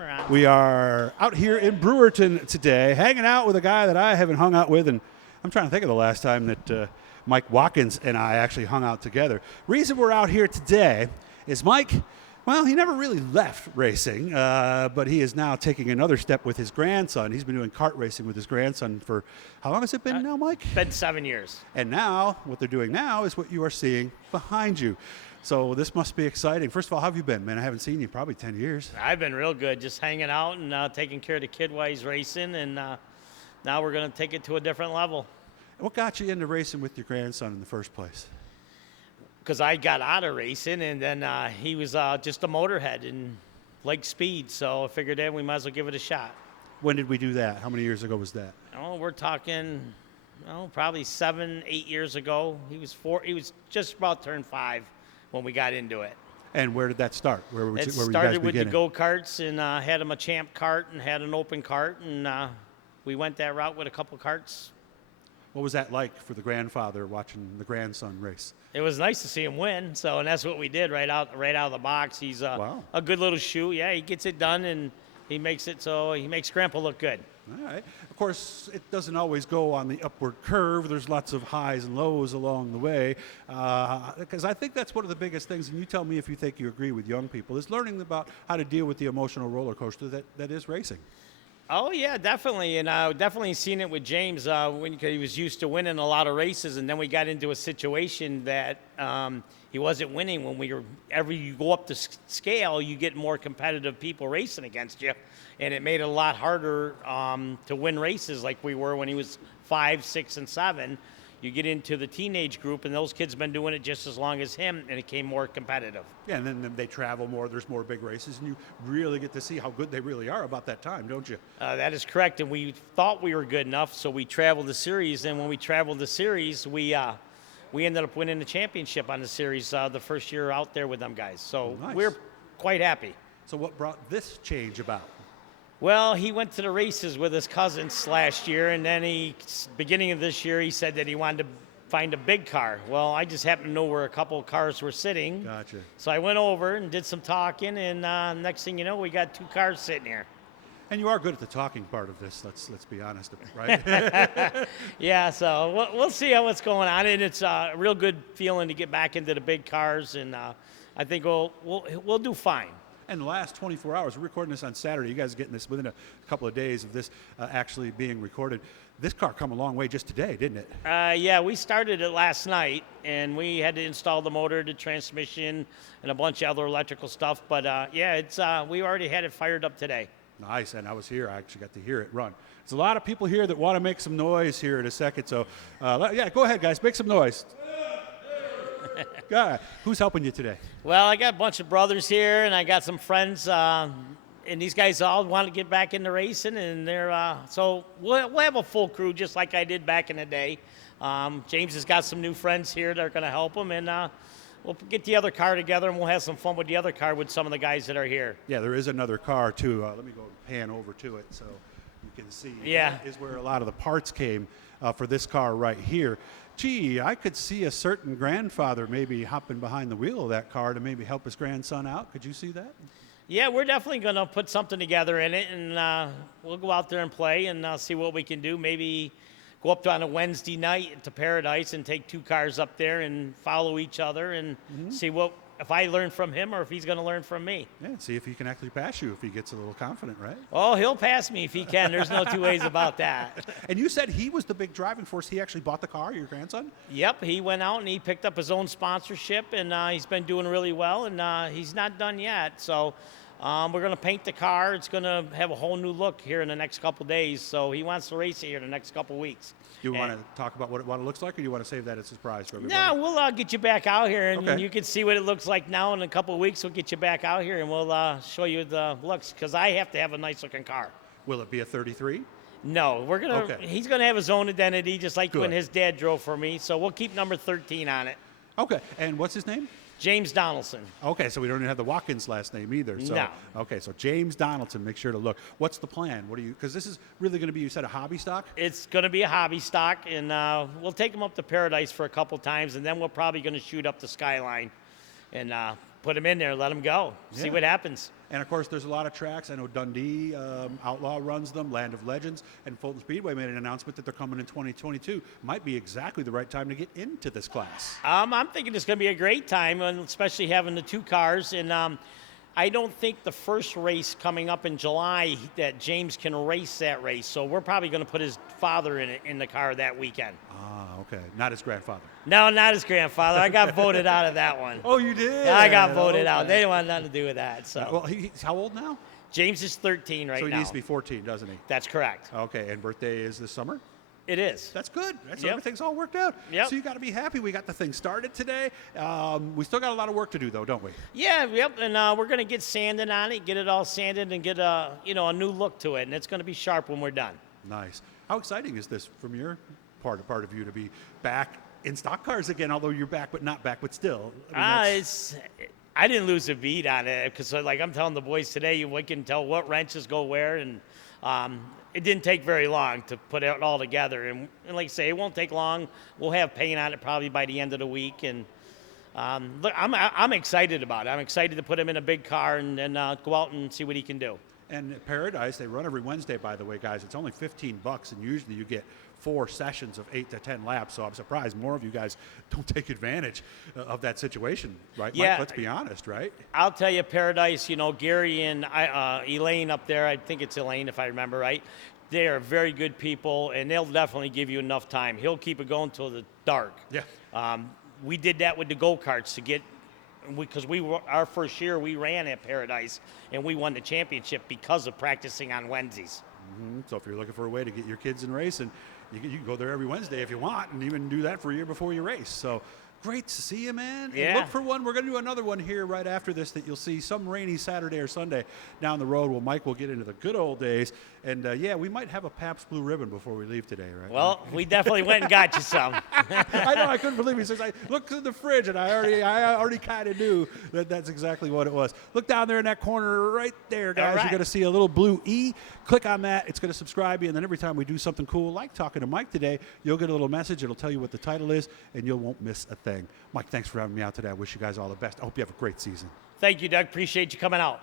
camera on. We are out here in Brewerton today, hanging out with a guy that I haven't hung out with, and I'm trying to think of the last time that Mike Watkins and I actually hung out together. Reason we're out here today is Mike, well, he never really left racing, but he is now taking another step with his grandson. He's been doing kart racing with his grandson for, how long has it been now, Mike? Been 7 years. And now, what they're doing now is what you are seeing behind you. So this must be exciting. First of all, how have you been, man? I haven't seen you in probably 10 years. I've been real good, just hanging out and taking care of the kid while he's racing, and now we're going to take it to a different level. What got you into racing with your grandson in the first place? Because I got out of racing, and then he was just a motorhead and liked speed, so I figured that we might as well give it a shot. When did we do that? How many years ago was that? Oh, we're talking, probably 7, 8 years ago. He was just about turned 5 when we got into it. And where did that start? Where were you guys started with the beginning? go-karts, and had him a champ cart and had an open cart, and we went that route with a couple carts. What was that like for the grandfather watching the grandson race? It was nice to see him win, and that's what we did right out of the box. He's a good little shoe. Yeah, he gets it done, and he makes Grandpa look good. All right. Of course, it doesn't always go on the upward curve. There's lots of highs and lows along the way. Because I think that's one of the biggest things, and you tell me if you think you agree with young people, is learning about how to deal with the emotional roller coaster that is racing. Oh, yeah, definitely. And I've definitely seen it with James when he was used to winning a lot of races, and then we got into a situation that he wasn't winning. Whenever you go up the scale, you get more competitive people racing against you, and it made it a lot harder to win races like we were when he was 5, 6, and 7. You get into the teenage group, and those kids have been doing it just as long as him, and it became more competitive. Yeah, and then they travel more. There's more big races, and you really get to see how good they really are about that time, don't you? That is correct, and we thought we were good enough, so we traveled the series, and when we traveled the series, we ended up winning the championship on the series the first year out there with them guys. So nice. We're quite happy. So what brought this change about? Well, he went to the races with his cousins last year, and then beginning of this year, he said that he wanted to find a big car. Well, I just happened to know where a couple of cars were sitting. Gotcha. So I went over and did some talking, and next thing you know, we got 2 cars sitting here. And you are good at the talking part of this, let's be honest, right? Yeah, so we'll see how it's going on, and it's a real good feeling to get back into the big cars, and I think we'll do fine. And the last 24 hours, we're recording this on Saturday. You guys are getting this within a couple of days of this actually being recorded. This car come a long way just today, didn't it? Yeah, we started it last night, and we had to install the motor, the transmission, and a bunch of other electrical stuff. But yeah, we already had it fired up today. Nice, and I was here. I actually got to hear it run. There's a lot of people here that want to make some noise here in a second. So, yeah, go ahead, guys, make some noise. God, who's helping you today? Well, I got a bunch of brothers here, and I got some friends, and these guys all want to get back into racing, and so we'll have a full crew just like I did back in the day. James has got some new friends here that are going to help him, and we'll get the other car together, and we'll have some fun with the other car with some of the guys that are here. Yeah, there is another car, too. Let me go pan over to it so you can see. Yeah. That is where a lot of the parts came for this car right here. Gee, I could see a certain grandfather maybe hopping behind the wheel of that car to maybe help his grandson out. Could you see that? Yeah, we're definitely going to put something together in it, and we'll go out there and play and see what we can do. Maybe go up on a Wednesday night to Paradise and take 2 cars up there and follow each other and see if I learn from him or if he's going to learn from me. Yeah, see if he can actually pass you if he gets a little confident, right? Oh, he'll pass me if he can. There's no 2 ways about that. And you said he was the big driving force. He actually bought the car, your grandson? Yep, he went out and he picked up his own sponsorship, and he's been doing really well, and he's not done yet. So we're going to paint the car. It's going to have a whole new look here in the next couple days. So he wants to race it here in the next couple weeks. Do you want to talk about what it looks like, or do you want to save that as a surprise for everybody? No, we'll get you back out here, and Okay. you can see what it looks like now. In a couple of weeks, we'll get you back out here, and we'll show you the looks, because I have to have a nice-looking car. Will it be a 33? No, he's going to have his own identity, just like when his dad drove for me. So we'll keep number 13 on it. Okay, and what's his name? James Donaldson. Okay, so we don't even have the Watkins last name either. So, no. Okay, so James Donaldson, make sure to look. What's the plan? Because this is really going to be, you said, a hobby stock? It's going to be a hobby stock, and we'll take him up to Paradise for a couple times, and then we're probably going to shoot up the Skyline and put him in there, let him go, see what happens. And, of course, there's a lot of tracks. I know Dundee Outlaw runs them, Land of Legends, and Fulton Speedway made an announcement that they're coming in 2022. Might be exactly the right time to get into this class. I'm thinking it's going to be a great time, and especially having the 2 cars. And I don't think the first race coming up in July that James can race that race. So we're probably going to put his father in the car that weekend. Ah, okay. Not his grandfather. No, not his grandfather. I got voted out of that one. Oh, you did? I got voted out. They didn't want nothing to do with that. So Well, he's how old now? James is 13 right now. So he needs to be 14, doesn't he? That's correct. Okay, and birthday is this summer? It is. That's good. That's Yep. Everything's all worked out. Yep. So you got to be happy. We got the thing started today. We still got a lot of work to do, though, don't we? Yeah, yep. And we're going to get sanding on it, get it all sanded, and get a new look to it. And it's going to be sharp when we're done. Nice. How exciting is this from your part of you to be back in stock cars again? Although you're back, but not back, but still. I didn't lose a beat on it because, like I'm telling the boys today, we can tell what wrenches go where, and it didn't take very long to put it all together. And like I say, it won't take long. We'll have paint on it probably by the end of the week. And look, I'm excited about it. I'm excited to put him in a big car and go out and see what he can do. And at Paradise, they run every Wednesday, by the way, guys. It's only $15, and usually you get 4 sessions of 8 to 10 laps. So I'm surprised more of you guys don't take advantage of that situation, right? Yeah. Mike, let's be honest, right? I'll tell you, Paradise, Gary and Elaine up there, I think it's Elaine if I remember right, they are very good people, and they'll definitely give you enough time. He'll keep it going till the dark. Yeah. We did that with the go-karts to get, because our first year we ran at Paradise, and we won the championship because of practicing on Wednesdays. So if you're looking for a way to get your kids in racing, you can go there every Wednesday if you want, and even do that for a year before you race. So great to see you, man. Yeah. And look for one. We're going to do another one here right after this that you'll see some rainy Saturday or Sunday down the road. Well, Mike will get into the good old days. And, yeah, we might have a Pabst Blue Ribbon before we leave today, right? Well, we definitely went and got you some. I know. I couldn't believe it. He says, I looked in the fridge, and I already kind of knew that that's exactly what it was. Look down there in that corner right there, guys. right. You're going to see a little blue E. Click on that. It's going to subscribe you, and then every time we do something cool, like talking to Mike today, you'll get a little message. It'll tell you what the title is, and you won't miss a thing. Mike, thanks for having me out today. I wish you guys all the best. I hope you have a great season. Thank you, Doug. Appreciate you coming out.